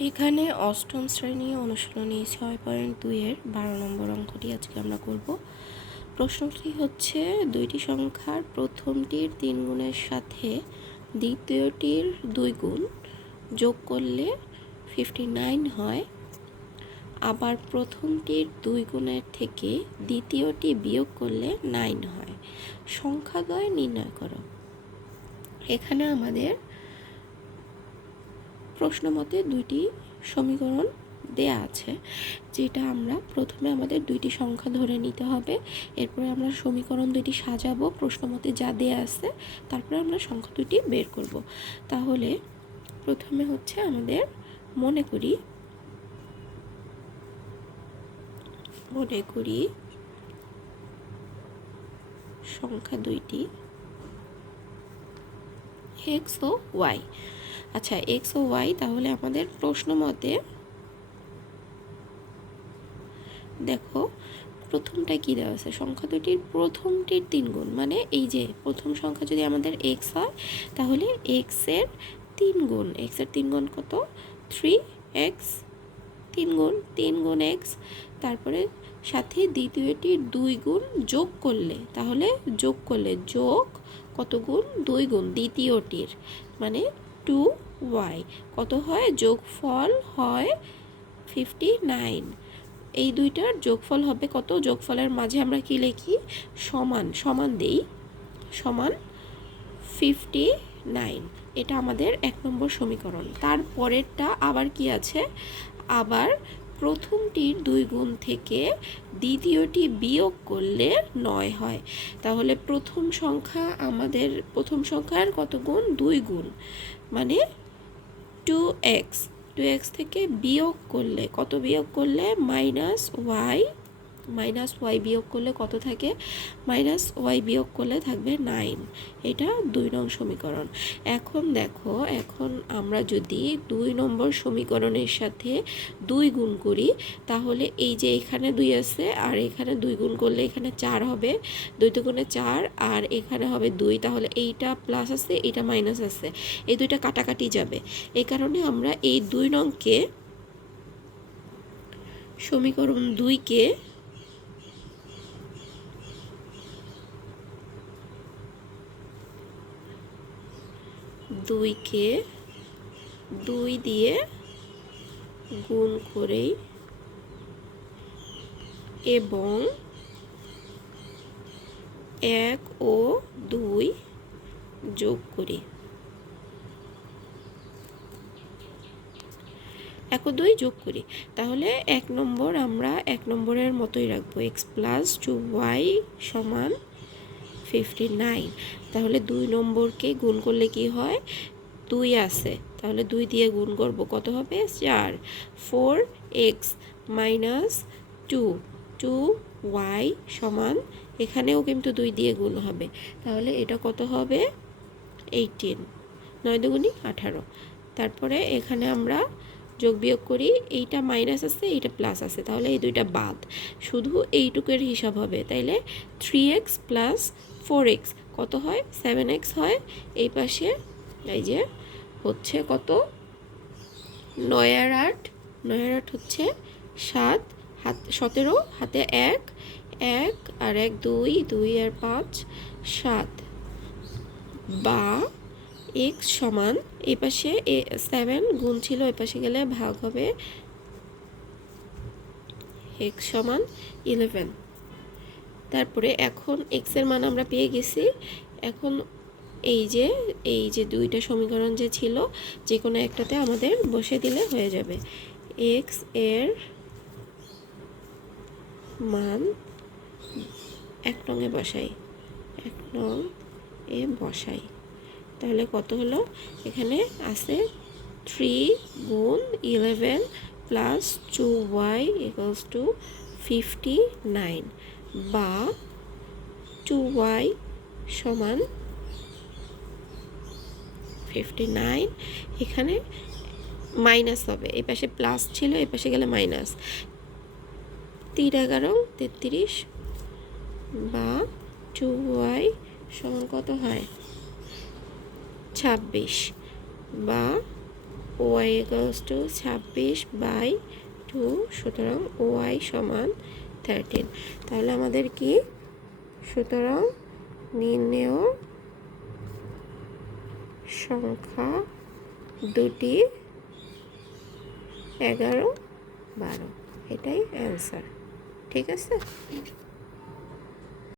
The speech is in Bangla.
এখানে অষ্টম শ্রেণি অনুশীলনী ছয় পয়েন্ট দুইয়ের বারো নম্বর অঙ্কটি আজকে আমরা করব। প্রশ্নটি হচ্ছে, দুইটি সংখ্যার প্রথমটির তিন গুণের সাথে দ্বিতীয়টির দুই গুণ যোগ করলে ফিফটি নাইন হয়। আবার প্রথমটির দুই গুণের থেকে দ্বিতীয়টি বিয়োগ করলে নাইন হয়। সংখ্যাদ্বয় নির্ণয় করো। এখানে আমাদের প্রশ্ন মতে দুইটি সমীকরণ দেয়া আছে, যেটা আমরা প্রথমে আমাদের দুইটি সংখ্যা ধরে নিতে হবে, এরপরে আমরা সমীকরণ দুইটি সাজাবো প্রশ্ন মতে যা দেয়া আছে, তারপরে আমরা সংখ্যা দুইটি বের করব। তাহলে প্রথমে হচ্ছে আমাদের মনে করি মনে করি সংখ্যা দুইটি, এক্স ও ওয়াই। আচ্ছা এক্স ও ওয়াই তাহলে আমাদের প্রশ্ন মতে দেখো, প্রথমটা কি দেওয়া আছে? সংখ্যা দুটির প্রথমটির তিন গুণ মানে এই যে প্রথম সংখ্যা যদি আমাদের এক্স হয়, তাহলে এক্সের তিন গুণ এক্সের তিন গুণ কত? থ্রি এক্স তিন গুণ তিন গুণ এক্স তারপরে সাথে দ্বিতীয়টির দুই গুণ যোগ করলে, তাহলে যোগ করলে যোগ কত গুণ? দুই গুণ, দ্বিতীয়টির মানে টু ওয়াই কত হয়? যোগফল হয় ফিফটি নাইন এই দুইটার যোগফল হবে কত? যোগফলের মাঝে আমরা কি লিখি? সমান সমান দেই। সমান ফিফটি নাইন এটা আমাদের এক নম্বর সমীকরণ। তারপরেরটা আবার কি আছে? আবার প্রথমটির দুই গুণ থেকে দ্বিতীয়টি বিয়োগ করলে নয় হয়। তাহলে প্রথম সংখ্যা আমাদের, প্রথম সংখ্যার কত গুণ? দুই গুণ। মানে টু এক্স টু এক্স থেকে বিয়োগ করলে কত বিয়োগ করলে? মাইনাস ওয়াই মাইনাস ওয়াই বিয়োগ করলে কত থাকে? মাইনাস ওয়াই বিয়োগ করলে থাকবে নাইন। এটা দুই নং সমীকরণ। এখন দেখো, এখন আমরা যদি দুই নম্বর সমীকরণের সাথে দুই গুণ করি, তাহলে এই যে এখানে দুই আছে, আর এখানে দুই গুণ করলে এখানে চার হবে। দুই গুণে চার, আর এখানে হবে দুই। তাহলে এইটা প্লাস আছে, এইটা মাইনাস আছে। এই দুইটা কাটাকাটি যাবে। এই কারণে আমরা এই দুই নংকে সমীকরণ দুইকে দুইকে দুই দিয়ে গুণ করেই এবং এক ও দুই যোগ করি। এক ও দুই যোগ করি। তাহলে এক নম্বর আমরা এক নম্বরের মতোই রাখব। এক্স প্লাস টু ওয়াই সমান ফিফটি নাইন তাহলে দুই নম্বরকে গুণ করলে কি হয়? দুই আছে। তাহলে দুই দিয়ে গুণ করব কত হবে? চার। Four X minus two two Y সমান, এখানেও কিন্তু দুই দিয়ে গুণ হবে। তাহলে এটা কত হবে? এইটিন নয় দুগুণি আঠারো। তারপরে এখানে আমরা যোগ বিয়োগ করি। এইটা মাইনাস আছে, এইটা প্লাস আছে। তাহলে এই দুইটা বাদ। শুধু এইটুকের হিসাব হবে। তাইলে three X plus four X, কত হয়? সেভেন এক্স হয়। এই পাশে এই যে, হচ্ছে কত? নয় আর আট। নয় আর আট হচ্ছে সাত। হাত, সতেরো, হাতে এক। এক আর এক দুই দুই আর পাঁচ, সাত। বা এক্স সমান, এই পাশে এ, সেভেন গুণ ছিল, এই পাশে গেলে ভাগ হবে। এক্স সমান ইলেভেন। তারপরে এখন এক্সের মান আমরা পেয়ে গেছি। এখন এই যে এই যে দুইটা সমীকরণ যে ছিল যে কোনো একটাতে আমাদের বসে দিলে হয়ে যাবে। এক্সের মান এক নঙে বসাই। এক নং এ বসাই। তাহলে কত হলো? এখানে আছে থ্রি গুণ eleven plus two Y equals two fifty nine বা টু ওয়াই সমান ফিফটি নাইন এখানে মাইনাস হবে। এই পাশে প্লাস ছিল, এই পাশে গেলে মাইনাস তিন এগারো, তেত্রিশ বা টু ওয়াই সমান কত হয়? ছাব্বিশ বা ওয়াই ইকুয়ালস টু ছাব্বিশ বাই টু সুতরাং ওয়াই সমান থার্টিন তাহলে আমাদের কি? সুতরাং নির্ণেয় সংখ্যা দুটি এগারো বারো। এটাই অ্যান্সার ঠিক আছে?